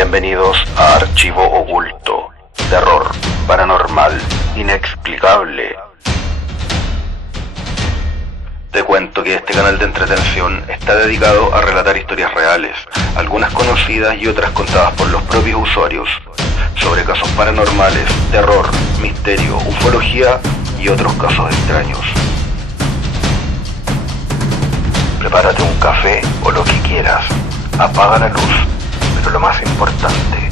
Bienvenidos a Archivo Oculto, terror, paranormal, inexplicable. Te cuento que este canal de entretención está dedicado a relatar historias reales, algunas conocidas y otras contadas por los propios usuarios, sobre casos paranormales, terror, misterio, ufología y otros casos extraños. Prepárate un café o lo que quieras, apaga la luz, pero lo más importante,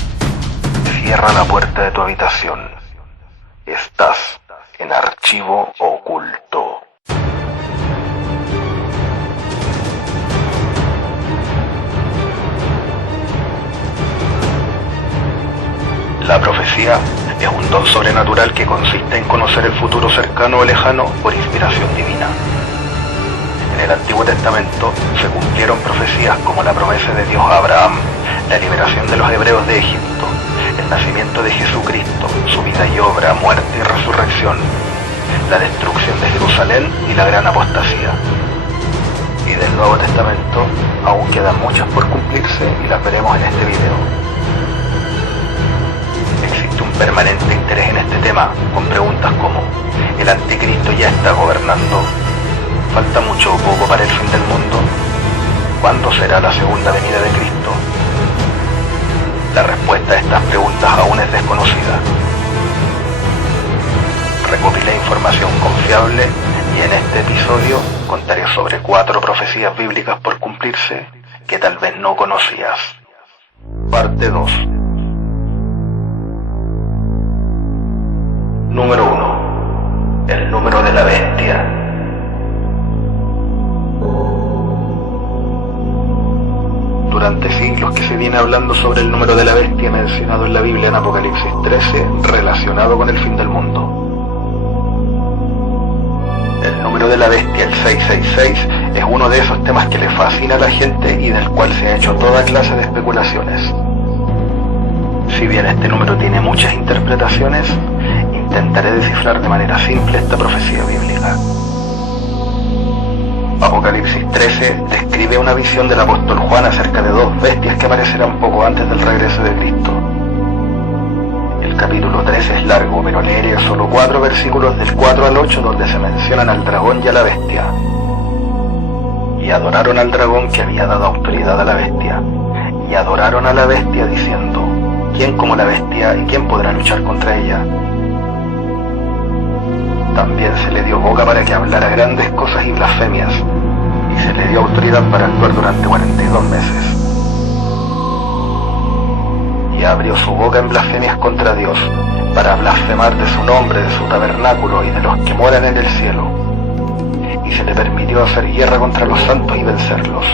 cierra la puerta de tu habitación. Estás en Archivo Oculto. La profecía es un don sobrenatural que consiste en conocer el futuro cercano o lejano por inspiración divina. En el Antiguo Testamento se cumplieron profecías como la promesa de Dios a Abraham, la liberación de los hebreos de Egipto, el nacimiento de Jesucristo, su vida y obra, muerte y resurrección, la destrucción de Jerusalén y la gran apostasía. Y del Nuevo Testamento aún quedan muchas por cumplirse y las veremos en este video. Existe un permanente interés en este tema, con preguntas como: ¿el anticristo ya está gobernando? ¿Falta mucho o poco para el fin del mundo? ¿Cuándo será la segunda venida de Cristo? La respuesta a estas preguntas aún es desconocida. Recopilé información confiable y en este episodio contaré sobre 4 profecías bíblicas por cumplirse que tal vez no conocías. Parte 2. Número 1. El número de la bestia. Durante siglos que se viene hablando sobre el número de la bestia mencionado en la Biblia en Apocalipsis 13, relacionado con el fin del mundo. El número de la bestia, el 666, es uno de esos temas que le fascina a la gente y del cual se ha hecho toda clase de especulaciones. Si bien este número tiene muchas interpretaciones, intentaré descifrar de manera simple esta profecía bíblica. Apocalipsis 13 describe una visión del apóstol Juan acerca de 2 bestias que aparecerán poco antes del regreso de Cristo. El capítulo 13 es largo, pero leeré solo 4 versículos del 4 al 8 donde se mencionan al dragón y a la bestia. Y adoraron al dragón que había dado autoridad a la bestia, y adoraron a la bestia diciendo: ¿quién como la bestia y quién podrá luchar contra ella? También se le dio boca para que hablara grandes cosas y blasfemias, y se le dio autoridad para actuar durante 42 meses. Y abrió su boca en blasfemias contra Dios, para blasfemar de su nombre, de su tabernáculo y de los que moran en el cielo. Y se le permitió hacer guerra contra los santos y vencerlos.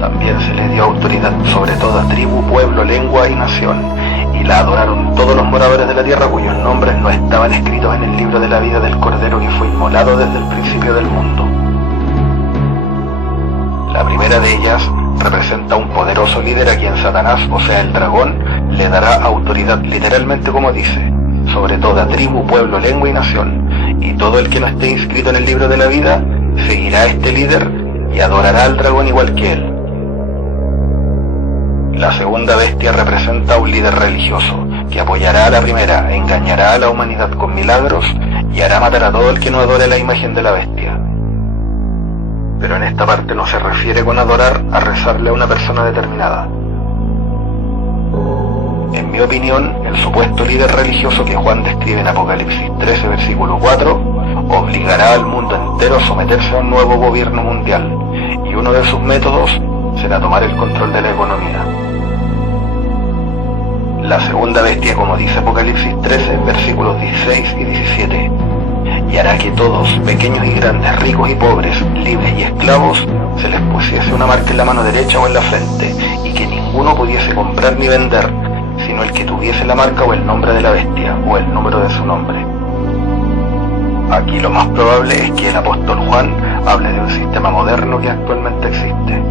También se le dio autoridad sobre toda tribu, pueblo, lengua y nación, y la adoraron todos los moradores de la tierra cuyos nombres no estaban escritos en el libro de la vida del Cordero que fue inmolado desde el principio del mundo. La primera de ellas representa a un poderoso líder a quien Satanás, o sea el dragón, le dará autoridad, literalmente como dice, sobre toda tribu, pueblo, lengua y nación, y todo el que no esté inscrito en el libro de la vida seguirá a este líder y adorará al dragón igual que él. La segunda bestia representa a un líder religioso, que apoyará a la primera, engañará a la humanidad con milagros y hará matar a todo el que no adore la imagen de la bestia. Pero en esta parte no se refiere con adorar a rezarle a una persona determinada. En mi opinión, el supuesto líder religioso que Juan describe en Apocalipsis 13, versículo 4, obligará al mundo entero a someterse a un nuevo gobierno mundial, y uno de sus métodos será tomar el control de la economía. La segunda bestia, como dice Apocalipsis 13, versículos 16 y 17, y hará que todos, pequeños y grandes, ricos y pobres, libres y esclavos, se les pusiese una marca en la mano derecha o en la frente, y que ninguno pudiese comprar ni vender, sino el que tuviese la marca o el nombre de la bestia, o el número de su nombre. Aquí lo más probable es que el apóstol Juan hable de un sistema moderno que actualmente existe.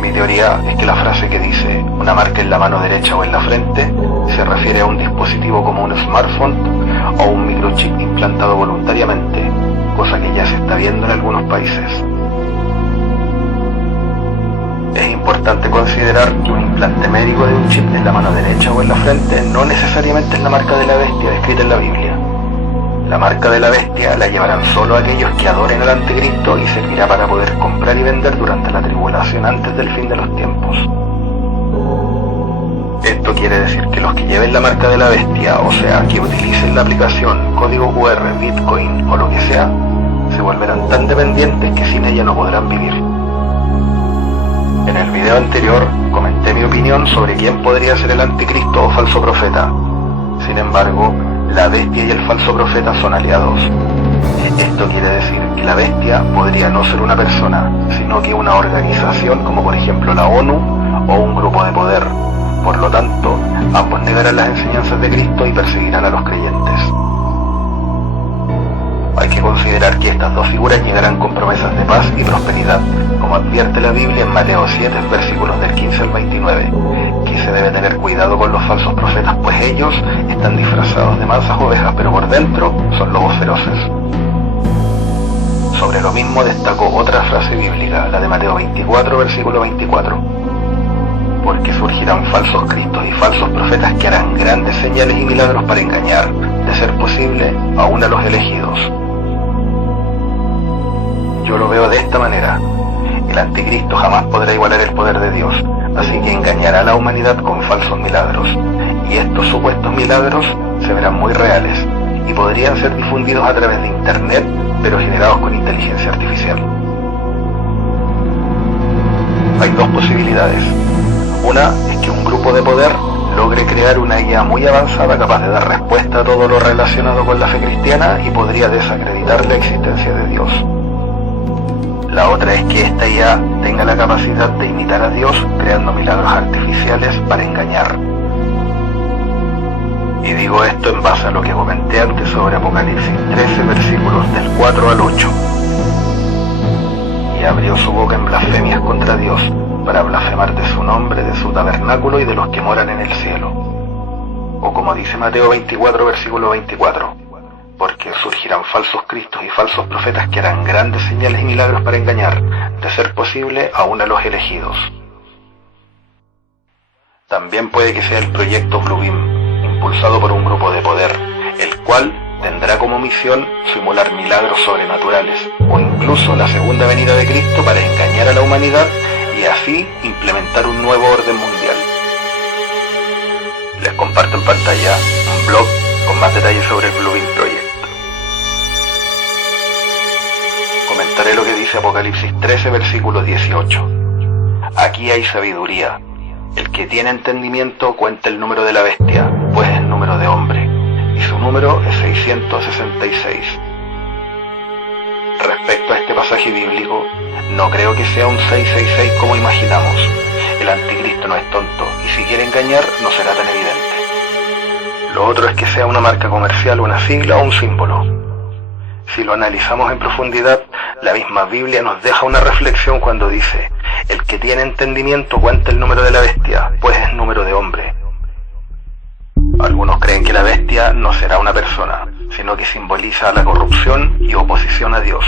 Mi teoría es que la frase que dice una marca en la mano derecha o en la frente se refiere a un dispositivo como un smartphone o un microchip implantado voluntariamente, cosa que ya se está viendo en algunos países. Es importante considerar que un implante médico de un chip en la mano derecha o en la frente no necesariamente es la marca de la bestia descrita en la Biblia. La marca de la bestia la llevarán solo aquellos que adoren al anticristo y servirá para poder comprar y vender durante la tribulación antes del fin de los tiempos. Esto quiere decir que los que lleven la marca de la bestia, o sea, que utilicen la aplicación, código QR, Bitcoin o lo que sea, se volverán tan dependientes que sin ella no podrán vivir. En el video anterior comenté mi opinión sobre quién podría ser el anticristo o falso profeta. Sin embargo, la bestia y el falso profeta son aliados. Esto quiere decir que la bestia podría no ser una persona, sino que una organización como por ejemplo la ONU o un grupo de poder. Por lo tanto, ambos negarán las enseñanzas de Cristo y perseguirán a los creyentes. Hay que considerar que estas dos figuras llegarán con promesas de paz y prosperidad, como advierte la Biblia en Mateo 7, versículos del 15 al 29, que se debe tener cuidado con los falsos profetas, pues ellos están disfrazados de mansas ovejas, pero por dentro son lobos feroces. Sobre lo mismo destacó otra frase bíblica, la de Mateo 24, versículo 24. Porque surgirán falsos cristos y falsos profetas que harán grandes señales y milagros para engañar, de ser posible, aún a los elegidos. Yo lo veo de esta manera. El anticristo jamás podrá igualar el poder de Dios, así que engañará a la humanidad con falsos milagros. Y estos supuestos milagros se verán muy reales y podrían ser difundidos a través de internet, pero generados con inteligencia artificial. Hay dos posibilidades. Una es que un grupo de poder logre crear una IA muy avanzada capaz de dar respuesta a todo lo relacionado con la fe cristiana y podría desacreditar la existencia de Dios. La otra es que esta IA tenga la capacidad de imitar a Dios creando milagros artificiales para engañar. Y digo esto en base a lo que comenté antes sobre Apocalipsis 13, versículos del 4 al 8. Y abrió su boca en blasfemias contra Dios, para blasfemar de su nombre, de su tabernáculo y de los que moran en el cielo. O como dice Mateo 24, versículo 24, porque surgirán falsos cristos y falsos profetas que harán grandes señales y milagros para engañar, de ser posible, aún a los elegidos. También puede que sea el proyecto Bluebeam, impulsado por un grupo de poder, el cual tendrá como misión simular milagros sobrenaturales, o incluso la segunda venida de Cristo para engañar a la humanidad y así implementar un nuevo orden mundial. Les comparto en pantalla un blog con más detalles sobre el Bluebeam Project. Comentaré lo que dice Apocalipsis 13, versículo 18. Aquí hay sabiduría. El que tiene entendimiento cuenta el número de la bestia, pues es número de hombre, y su número es 666. Respecto a este pasaje bíblico, no creo que sea un 666 como imaginamos. El anticristo no es tonto, y si quiere engañar, no será tan evidente. Lo otro es que sea una marca comercial, una sigla o un símbolo. Si lo analizamos en profundidad, la misma Biblia nos deja una reflexión cuando dice: el que tiene entendimiento cuenta el número de la bestia, pues es número de hombre. Algunos creen que la bestia no será una persona, sino que simboliza la corrupción y oposición a Dios.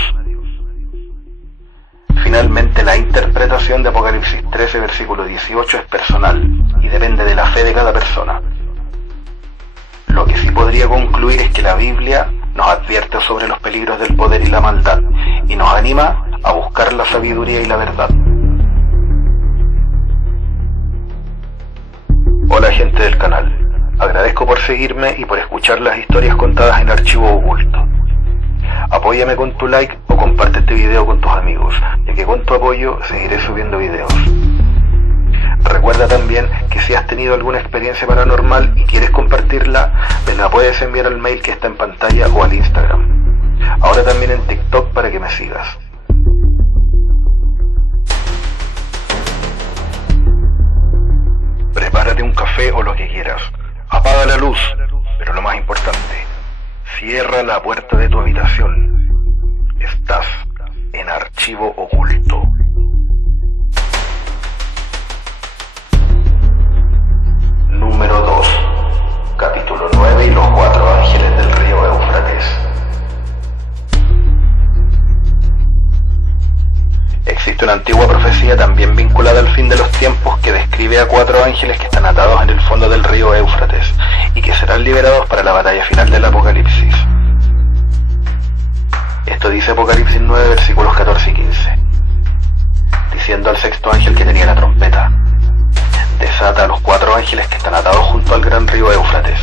Finalmente, la interpretación de Apocalipsis 13, versículo 18 es personal y depende de la fe de cada persona. Lo que sí podría concluir es que la Biblia nos advierte sobre los peligros del poder y la maldad y nos anima a buscar la sabiduría y la verdad. Hola gente del canal, agradezco por seguirme y por escuchar las historias contadas en Archivo Oculto. Apóyame con tu like o comparte este video con tus amigos, ya que con tu apoyo seguiré subiendo videos. Recuerda también que si has tenido alguna experiencia paranormal y quieres compartirla, me la puedes enviar al mail que está en pantalla o al Instagram. Ahora también en TikTok para que me sigas. Prepárate un café o lo que quieras. Apaga la luz, pero lo más importante, cierra la puerta de tu habitación. Estás en Archivo Oculto. Número 2. Capítulo 9 y los 4 ángeles del río Éufrates. Existe Existe una antigua profecía también vinculada al fin de los tiempos que describe a 4 ángeles que están atados en el fondo del río Éufrates y que serán liberados para la batalla final del Apocalipsis. Esto dice Apocalipsis 9, versículos 14 y 15. Diciendo al sexto ángel que tenía la trompeta: desata a los 4 ángeles que están atados junto al gran río Éufrates.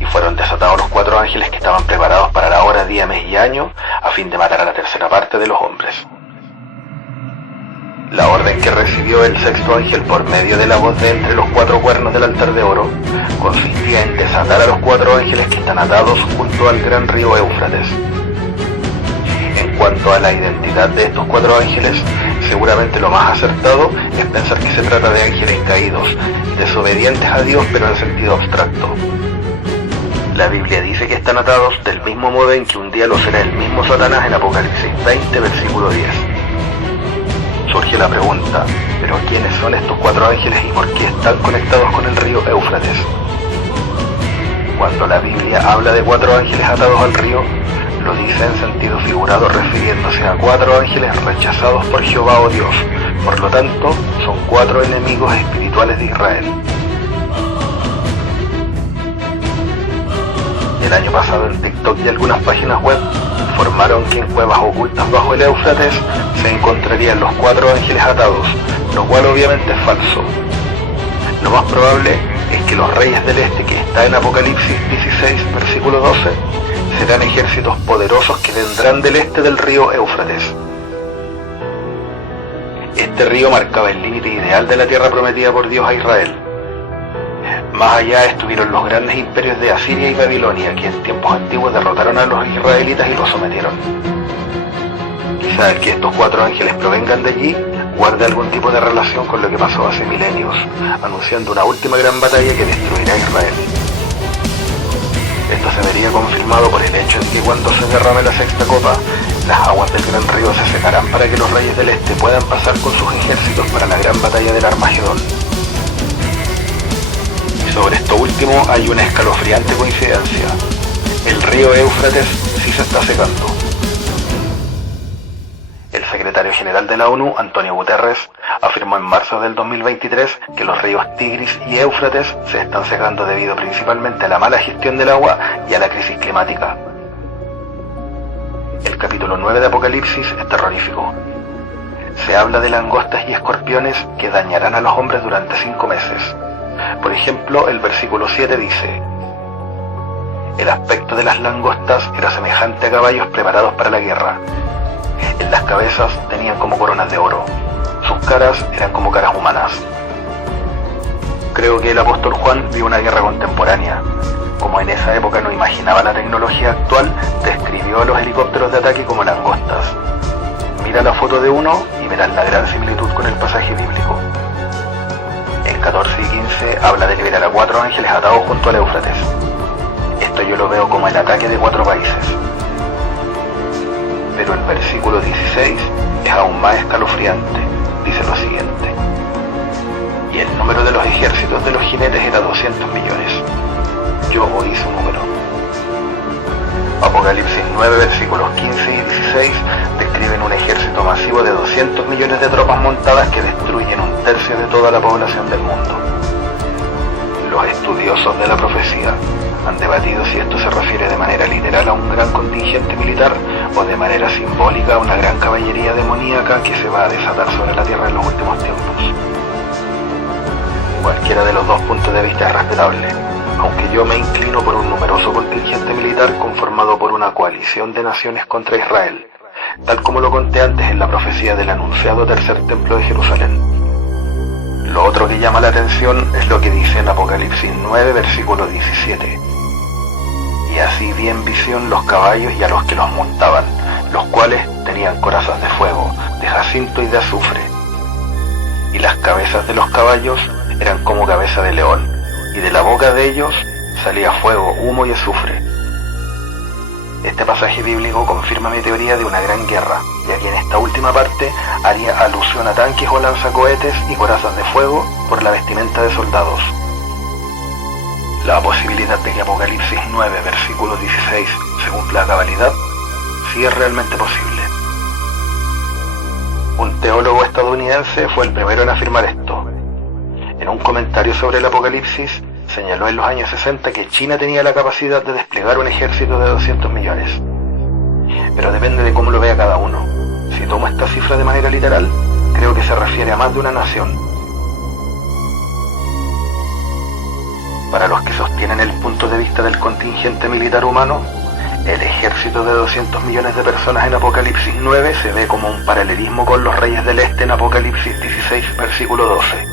Y fueron desatados los 4 ángeles que estaban preparados para la hora, día, mes y año, a fin de matar a la tercera parte de los hombres. La orden que recibió el sexto ángel por medio de la voz de entre los 4 cuernos del altar de oro consistía en desatar a los 4 ángeles que están atados junto al gran río Éufrates. En cuanto a la identidad de estos 4 ángeles, seguramente lo más acertado es pensar que se trata de ángeles caídos y desobedientes a Dios, pero en sentido abstracto. La Biblia dice que están atados del mismo modo en que un día lo será el mismo Satanás en Apocalipsis 20, versículo 10. Surge la pregunta: ¿pero quiénes son estos 4 ángeles y por qué están conectados con el río Éufrates? Cuando la Biblia habla de 4 ángeles atados al río, lo dice en sentido figurado refiriéndose a 4 ángeles rechazados por Jehová o Dios. Por lo tanto, son 4 enemigos espirituales de Israel. El año pasado en TikTok y algunas páginas web informaron que en cuevas ocultas bajo el Éufrates se encontrarían los 4 ángeles atados, lo cual obviamente es falso. Lo más probable es que los reyes del este, que está en Apocalipsis 16, versículo 12, serán ejércitos poderosos que vendrán del este del río Éufrates. Este río marcaba el límite ideal de la tierra prometida por Dios a Israel. Más allá estuvieron los grandes imperios de Asiria y Babilonia, que en tiempos antiguos derrotaron a los israelitas y los sometieron. Quizá el que estos 4 ángeles provengan de allí guarde algún tipo de relación con lo que pasó hace milenios, anunciando una última gran batalla que destruirá a Israel. Esto se vería confirmado por el hecho de que cuando se derrame la sexta copa, las aguas del gran río se secarán para que los reyes del este puedan pasar con sus ejércitos para la gran batalla del Armagedón. Sobre esto último hay una escalofriante coincidencia. El río Éufrates sí se está secando. El secretario general de la ONU, Antonio Guterres, afirmó en marzo del 2023 que los ríos Tigris y Éufrates se están secando debido principalmente a la mala gestión del agua y a la crisis climática. El capítulo 9 de Apocalipsis es terrorífico. Se habla de langostas y escorpiones que dañarán a los hombres durante 5 meses. Por ejemplo, el versículo 7 dice: el aspecto de las langostas era semejante a caballos preparados para la guerra. En las cabezas tenían como coronas de oro. Sus caras eran como caras humanas. Creo que el apóstol Juan vio una guerra contemporánea. Como en esa época no imaginaba la tecnología actual, describió a los helicópteros de ataque como langostas. Mira la foto de uno y verás la gran similitud con el pasaje bíblico. El 14 y 15 habla de liberar a 4 ángeles atados junto al Éufrates. Esto yo lo veo como el ataque de 4 países. Pero el versículo 16 es aún más escalofriante. Dice lo siguiente: y el número de los ejércitos de los jinetes era 200 millones. Yo oí su número. Apocalipsis 9, versículos 15 y 16 describen un ejército masivo de 200 millones de tropas montadas que destruyen 1/3 de toda la población del mundo. Los estudiosos de la profecía han debatido si esto se refiere de manera literal a un gran contingente militar o de manera simbólica a una gran caballería demoníaca que se va a desatar sobre la tierra en los últimos tiempos. Cualquiera de los dos puntos de vista es respetable, aunque yo me inclino por un numeroso contingente militar conformado por una coalición de naciones contra Israel, tal como lo conté antes en la profecía del anunciado tercer templo de Jerusalén. Lo otro que llama la atención es lo que dice en Apocalipsis 9, versículo 17. Y así vi en visión los caballos y a los que los montaban, los cuales tenían corazas de fuego, de jacinto y de azufre. Y las cabezas de los caballos eran como cabeza de león, y de la boca de ellos salía fuego, humo y azufre. Este pasaje bíblico confirma mi teoría de una gran guerra, ya que en esta última parte haría alusión a tanques o lanzacohetes y corazas de fuego por la vestimenta de soldados. La posibilidad de que Apocalipsis 9, versículo 16 se cumpla a cabalidad, sí es realmente posible. Un teólogo estadounidense fue el primero en afirmar esto. En un comentario sobre el Apocalipsis, señaló en los años 60 que China tenía la capacidad de desplegar un ejército de 200 millones. Pero depende de cómo lo vea cada uno. Si tomo esta cifra de manera literal, creo que se refiere a más de una nación. Para los que sostienen el punto de vista del contingente militar humano, el ejército de 200 millones de personas en Apocalipsis 9 se ve como un paralelismo con los reyes del este en Apocalipsis 16, versículo 12,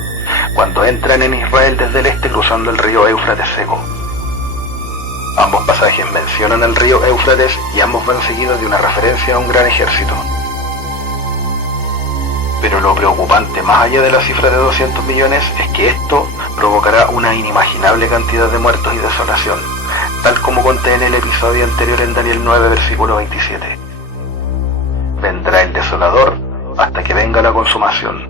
cuando entran en Israel desde el este cruzando el río Éufrates seco. Ambos pasajes mencionan el río Éufrates y ambos van seguidos de una referencia a un gran ejército. Pero lo preocupante, más allá de la cifra de 200 millones, es que esto provocará una inimaginable cantidad de muertos y desolación, tal como conté en el episodio anterior en Daniel 9, versículo 27. Vendrá el desolador hasta que venga la consumación,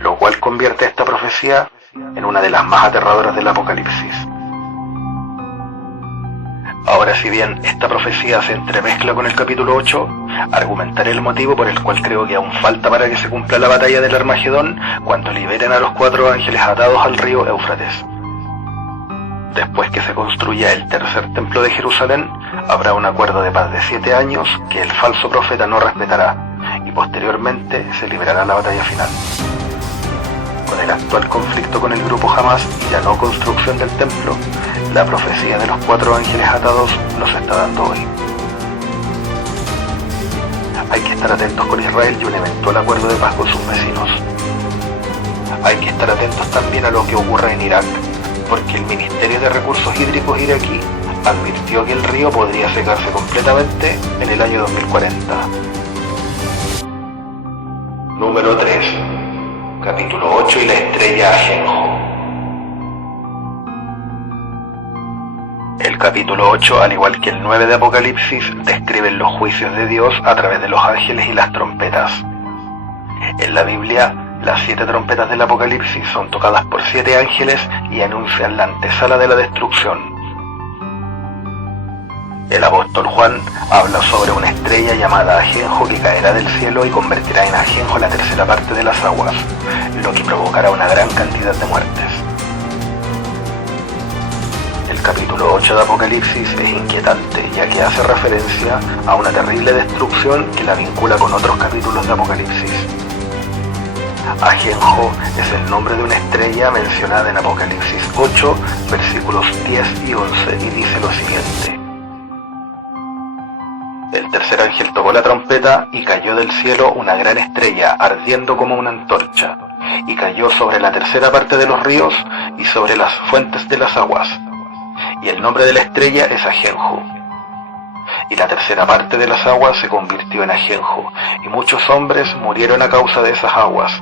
lo cual convierte esta profecía en una de las más aterradoras del Apocalipsis. Ahora, si bien esta profecía se entremezcla con el capítulo 8, argumentaré el motivo por el cual creo que aún falta para que se cumpla la batalla del Armagedón cuando liberen a los 4 ángeles atados al río Éufrates. Después que se construya el tercer templo de Jerusalén, habrá un acuerdo de paz de 7 años que el falso profeta no respetará, y posteriormente se librará la batalla final. Con el actual conflicto con el grupo Hamas y la no construcción del templo, la profecía de los 4 ángeles atados nos está dando hoy. Hay que estar atentos con Israel y un eventual acuerdo de paz con sus vecinos. Hay que estar atentos también a lo que ocurre en Irak, porque el Ministerio de Recursos Hídricos iraquí advirtió que el río podría secarse completamente en el año 2040. Número 3. Capítulo 8 y la estrella Ajenjo. El capítulo 8, al igual que el 9 de Apocalipsis, describen los juicios de Dios a través de los ángeles y las trompetas. En la Biblia, las 7 trompetas del Apocalipsis son tocadas por 7 ángeles y anuncian la antesala de la destrucción. El apóstol Juan habla sobre una estrella llamada Ajenjo que caerá del cielo y convertirá en ajenjo la tercera parte de las aguas, lo que provocará una gran cantidad de muertes. El capítulo 8 de Apocalipsis es inquietante, ya que hace referencia a una terrible destrucción que la vincula con otros capítulos de Apocalipsis. Ajenjo es el nombre de una estrella mencionada en Apocalipsis 8, versículos 10 y 11, y dice lo siguiente. El tercer ángel tocó la trompeta y cayó del cielo una gran estrella, ardiendo como una antorcha, y cayó sobre la tercera parte de los ríos y sobre las fuentes de las aguas. Y el nombre de la estrella es Ajenjo. Y la tercera parte de las aguas se convirtió en ajenjo, y muchos hombres murieron a causa de esas aguas,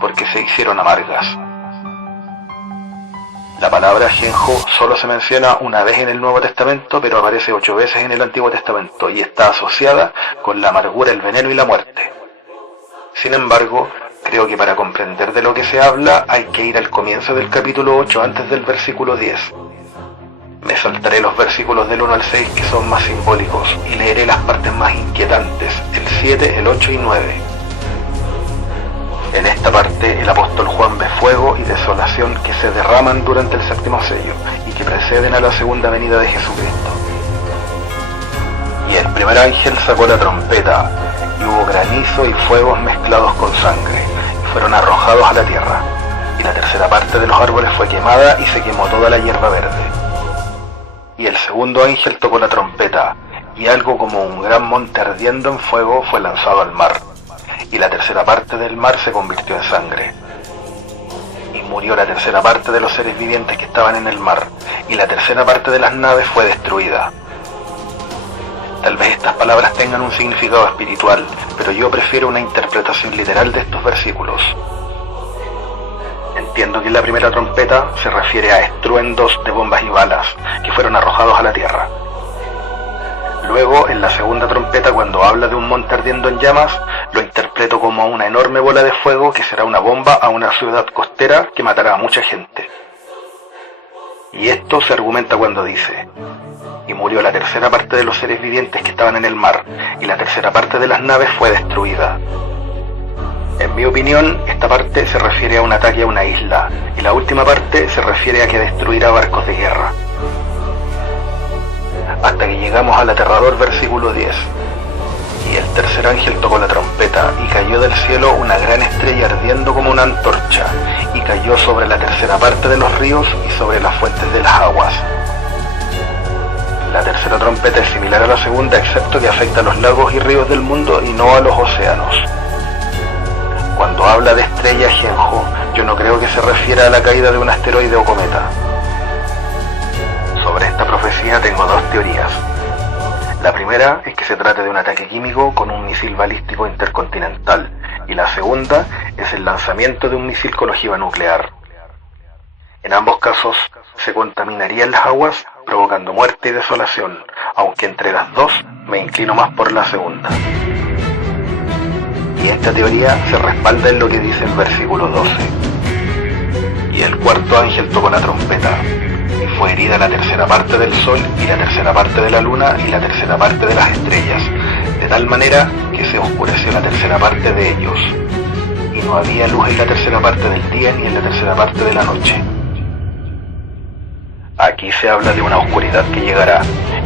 porque se hicieron amargas. La palabra ajenjo solo se menciona una vez en el Nuevo Testamento, pero aparece 8 veces en el Antiguo Testamento, y está asociada con la amargura, el veneno y la muerte. Sin embargo, creo que para comprender de lo que se habla hay que ir al comienzo del capítulo 8 antes del versículo 10. Me saltaré los versículos del 1 al 6 que son más simbólicos y leeré las partes más inquietantes, el 7, el 8 y 9. En esta parte el apóstol Juan ve fuego y desolación que se derraman durante el séptimo sello y que preceden a la segunda venida de Jesucristo. Y el primer ángel sacó la trompeta, y hubo granizo y fuegos mezclados con sangre, y fueron arrojados a la tierra, y la tercera parte de los árboles fue quemada y se quemó toda la hierba verde. Y el segundo ángel tocó la trompeta, y algo como un gran monte ardiendo en fuego fue lanzado al mar, y la tercera parte del mar se convirtió en sangre. Y murió la tercera parte de los seres vivientes que estaban en el mar, y la tercera parte de las naves fue destruida. Tal vez estas palabras tengan un significado espiritual, pero yo prefiero una interpretación literal de estos versículos. Entiendo que en la primera trompeta se refiere a estruendos de bombas y balas que fueron arrojados a la tierra. Luego, en la segunda trompeta, cuando habla de un monte ardiendo en llamas, lo interpreto como una enorme bola de fuego que será una bomba a una ciudad costera que matará a mucha gente. Y esto se argumenta cuando dice: y murió la tercera parte de los seres vivientes que estaban en el mar, y la tercera parte de las naves fue destruida. opinión, esta parte se refiere a un ataque a una isla, y la última parte se refiere a que destruirá barcos de guerra. Hasta que llegamos al aterrador versículo 10. Y el tercer ángel tocó la trompeta, y cayó del cielo una gran estrella ardiendo como una antorcha, y cayó sobre la tercera parte de los ríos y sobre las fuentes de las aguas. La tercera trompeta es similar a la segunda, excepto que afecta a los lagos y ríos del mundo y no a los océanos. Cuando habla de estrella Genjo, yo no creo que se refiera a la caída de un asteroide o cometa. Sobre esta profecía tengo dos teorías. La primera es que se trata de un ataque químico con un misil balístico intercontinental, y la segunda es el lanzamiento de un misil con ojiva nuclear. En ambos casos se contaminarían las aguas, provocando muerte y desolación, aunque entre las dos me inclino más por la segunda. Y esta teoría se respalda en lo que dice el versículo 12. Y el cuarto ángel tocó la trompeta, y fue herida la tercera parte del sol, y la tercera parte de la luna, y la tercera parte de las estrellas, de tal manera que se oscureció la tercera parte de ellos, y no había luz en la tercera parte del día ni en la tercera parte de la noche. Aquí se habla de una oscuridad que llegará,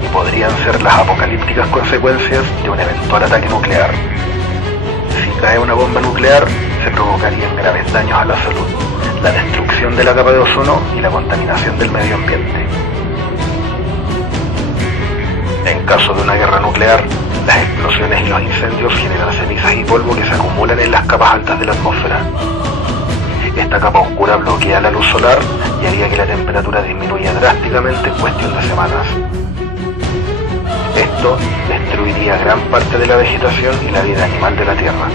y podrían ser las apocalípticas consecuencias de un eventual ataque nuclear. Si cae una bomba nuclear, se provocarían graves daños a la salud, la destrucción de la capa de ozono y la contaminación del medio ambiente. En caso de una guerra nuclear, las explosiones y los incendios generan cenizas y polvo que se acumulan en las capas altas de la atmósfera. Esta capa oscura bloquea la luz solar y haría que la temperatura disminuya drásticamente en cuestión de semanas. Esto destruiría gran parte de la vegetación y la vida animal de la Tierra.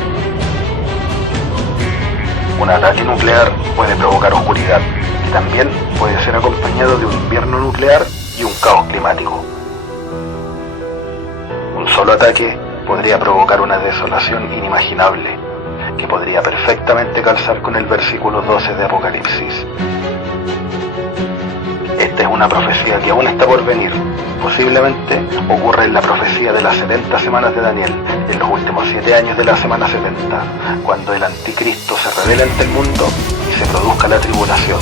Un ataque nuclear puede provocar oscuridad y también puede ser acompañado de un invierno nuclear y un caos climático. Un solo ataque podría provocar una desolación inimaginable, que podría perfectamente calzar con el versículo 12 de Apocalipsis. Esta es una profecía que aún está por venir. Posiblemente ocurra en la profecía de las 70 semanas de Daniel, en los últimos 7 años de la semana 70, cuando el anticristo se revela ante el mundo y se produzca la tribulación.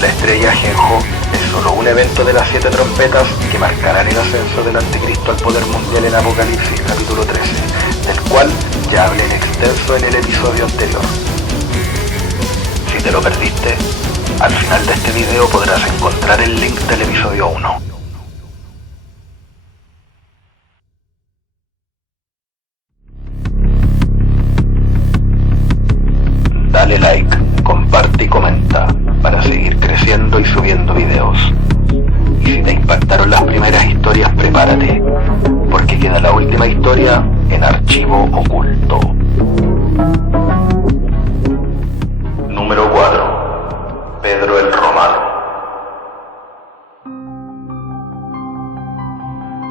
La estrella Genjo es solo un evento de las 7 trompetas que marcarán el ascenso del anticristo al poder mundial en Apocalipsis capítulo 13, del cual ya hablé en extenso en el episodio anterior. Si te lo perdiste, al final de este video podrás encontrar el link del episodio 1. Dale like, comparte y comenta para seguir creciendo y subiendo videos. Y si te impactaron las primeras historias, prepárate, porque queda la última historia en archivo oculto. Número 4. Pedro el Romano.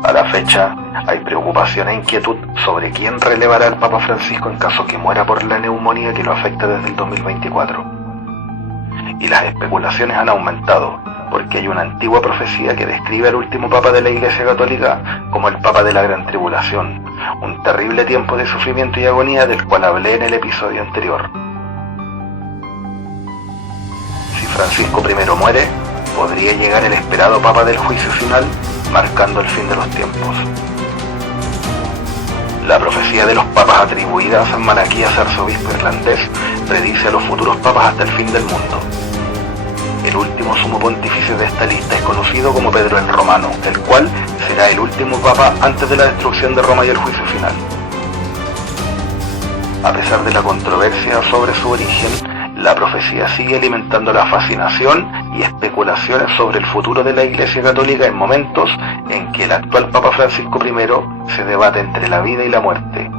A la fecha, hay preocupación e inquietud sobre quién relevará al Papa Francisco en caso que muera por la neumonía que lo afecta desde el 2024. Y las especulaciones han aumentado, porque hay una antigua profecía que describe al último Papa de la Iglesia Católica como el Papa de la Gran Tribulación, un terrible tiempo de sufrimiento y agonía del cual hablé en el episodio anterior. Si Francisco I muere, podría llegar el esperado Papa del juicio final, marcando el fin de los tiempos. La profecía de los papas atribuida a San Malaquías, arzobispo irlandés, predice a los futuros papas hasta el fin del mundo. El último sumo pontífice de esta lista es conocido como Pedro el Romano, el cual será el último papa antes de la destrucción de Roma y el juicio final. A pesar de la controversia sobre su origen, la profecía sigue alimentando la fascinación y especulaciones sobre el futuro de la Iglesia Católica en momentos en que el actual Papa Francisco I se debate entre la vida y la muerte.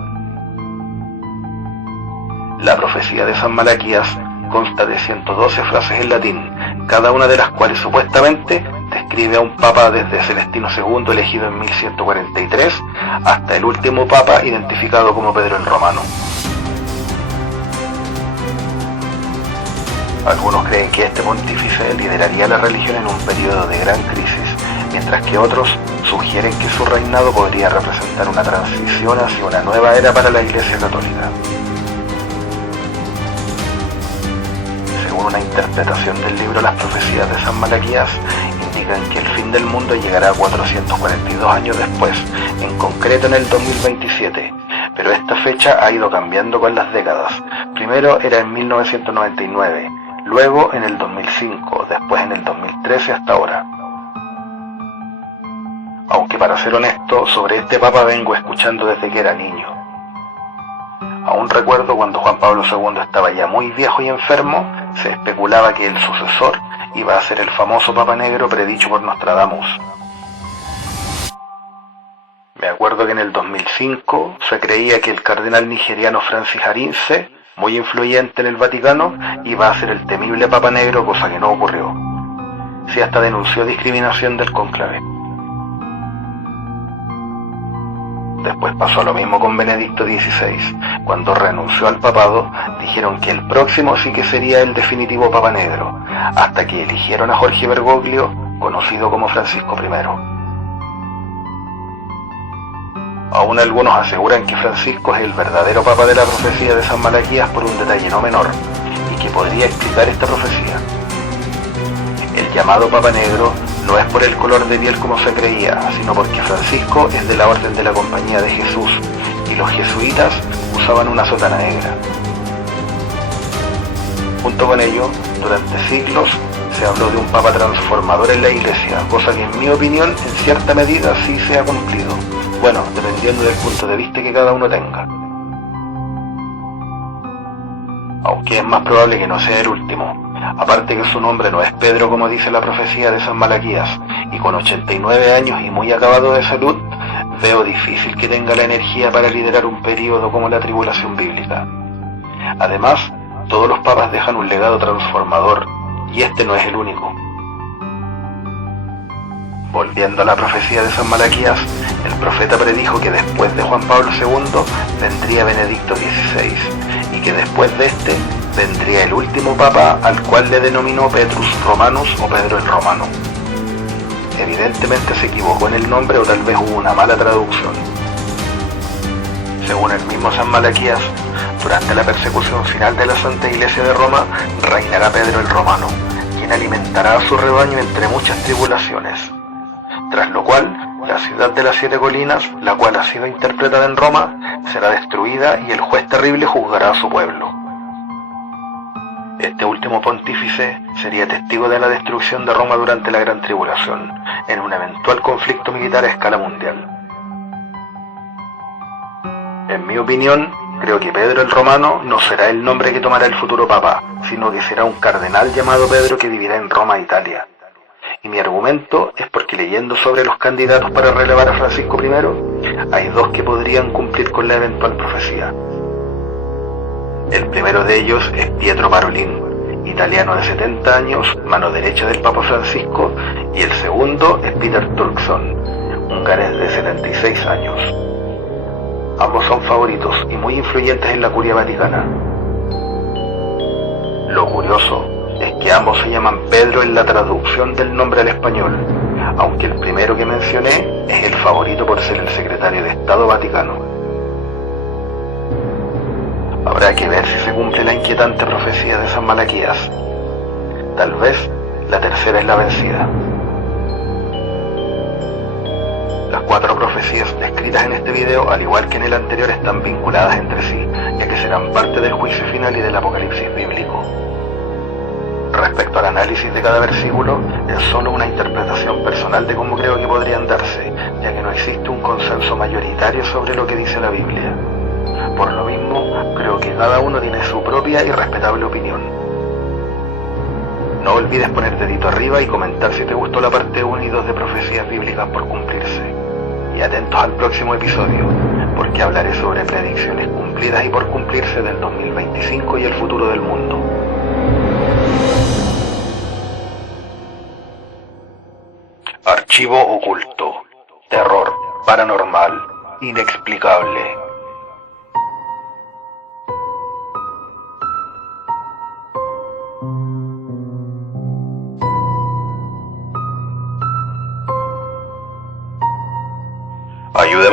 La profecía de San Malaquías consta de 112 frases en latín, cada una de las cuales supuestamente describe a un papa desde Celestino II, elegido en 1143, hasta el último papa identificado como Pedro el Romano. Algunos creen que este pontífice lideraría la religión en un periodo de gran crisis, mientras que otros sugieren que su reinado podría representar una transición hacia una nueva era para la Iglesia Católica. Según una interpretación del libro Las Profecías de San Malaquías, indican que el fin del mundo llegará 442 años después, en concreto en el 2027, pero esta fecha ha ido cambiando con las décadas. Primero era en 1999, luego en el 2005, después en el 2013 hasta ahora. Aunque para ser honesto, sobre este papa vengo escuchando desde que era niño. Aún recuerdo cuando Juan Pablo II estaba ya muy viejo y enfermo, se especulaba que el sucesor iba a ser el famoso Papa Negro predicho por Nostradamus. Me acuerdo que en el 2005 se creía que el cardenal nigeriano Francis Arinze, muy influyente en el Vaticano, iba a ser el temible Papa Negro, cosa que no ocurrió. Sí, hasta denunció discriminación del cónclave. Después pasó lo mismo con Benedicto XVI. Cuando renunció al papado, dijeron que el próximo sí que sería el definitivo Papa Negro, hasta que eligieron a Jorge Bergoglio, conocido como Francisco I. Aún algunos aseguran que Francisco es el verdadero Papa de la profecía de San Malaquías por un detalle no menor, y que podría explicar esta profecía. El llamado Papa Negro no es por el color de piel como se creía, sino porque Francisco es de la Orden de la Compañía de Jesús, y los jesuitas usaban una sotana negra. Junto con ello, durante siglos se habló de un Papa transformador en la Iglesia, cosa que en mi opinión en cierta medida sí se ha cumplido. Bueno, dependiendo del punto de vista que cada uno tenga. Aunque es más probable que no sea el último. Aparte que su nombre no es Pedro como dice la profecía de San Malaquías, y con 89 años y muy acabado de salud, veo difícil que tenga la energía para liderar un período como la tribulación bíblica. Además, todos los papas dejan un legado transformador, y este no es el único. Volviendo a la profecía de San Malaquías, el profeta predijo que después de Juan Pablo II vendría Benedicto XVI, y que después de este vendría el último papa, al cual le denominó Petrus Romanus o Pedro el Romano. Evidentemente se equivocó en el nombre o tal vez hubo una mala traducción. Según el mismo San Malaquías, durante la persecución final de la Santa Iglesia de Roma, reinará Pedro el Romano, quien alimentará a su rebaño entre muchas tribulaciones. Tras lo cual, la ciudad de las 7 colinas, la cual ha sido interpretada en Roma, será destruida y el juez terrible juzgará a su pueblo. Este último pontífice sería testigo de la destrucción de Roma durante la Gran Tribulación, en un eventual conflicto militar a escala mundial. En mi opinión, creo que Pedro el Romano no será el nombre que tomará el futuro papa, sino que será un cardenal llamado Pedro que vivirá en Roma, Italia. Y mi argumento es porque leyendo sobre los candidatos para relevar a Francisco I, hay dos que podrían cumplir con la eventual profecía. El primero de ellos es Pietro Parolin, italiano de 70 años, mano derecha del Papa Francisco, y el segundo es Peter Turkson, húngaro de 76 años. Ambos son favoritos y muy influyentes en la curia vaticana. Lo curioso es que ambos se llaman Pedro en la traducción del nombre al español, aunque el primero que mencioné es el favorito por ser el secretario de Estado Vaticano. Habrá que ver si se cumple la inquietante profecía de San Malaquías. Tal vez la tercera es la vencida. Las 4 profecías descritas en este video, al igual que en el anterior, están vinculadas entre sí, ya que serán parte del juicio final y del apocalipsis bíblico. Respecto al análisis de cada versículo, es solo una interpretación personal de cómo creo que podrían darse, ya que no existe un consenso mayoritario sobre lo que dice la Biblia. Por lo mismo, creo que cada uno tiene su propia y respetable opinión. No olvides poner dedito arriba y comentar si te gustó la parte 1 y 2 de Profecías Bíblicas por cumplirse. Y atentos al próximo episodio, porque hablaré sobre predicciones cumplidas y por cumplirse del 2025 y el futuro del mundo. Archivo oculto. Terror paranormal inexplicable.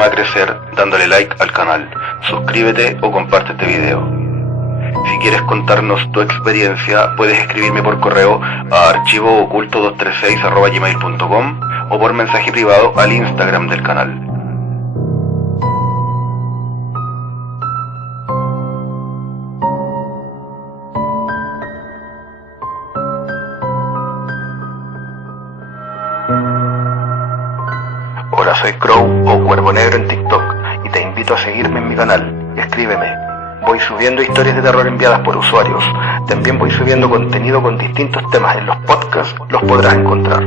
a crecer dándole like al canal, suscríbete o comparte este video. Si quieres contarnos tu experiencia, puedes escribirme por correo a archivooculto236@gmail.com o por mensaje privado al Instagram del canal. Hola, soy Crow o Cuervo Negro en TikTok y te invito a seguirme en mi canal. Escríbeme. Voy subiendo historias de terror enviadas por usuarios. También voy subiendo contenido con distintos temas en los podcasts, los podrás encontrar.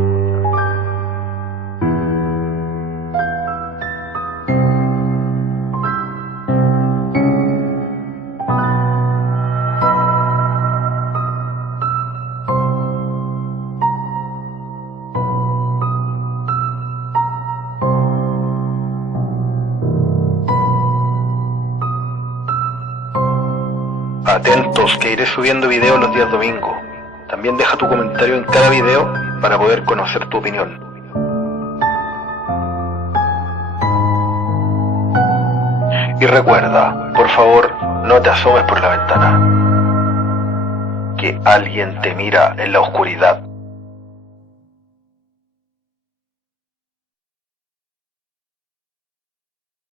Atentos, que iré subiendo videos los días domingos. También deja tu comentario en cada video para poder conocer tu opinión. Y recuerda, por favor, no te asomes por la ventana. Que alguien te mira en la oscuridad.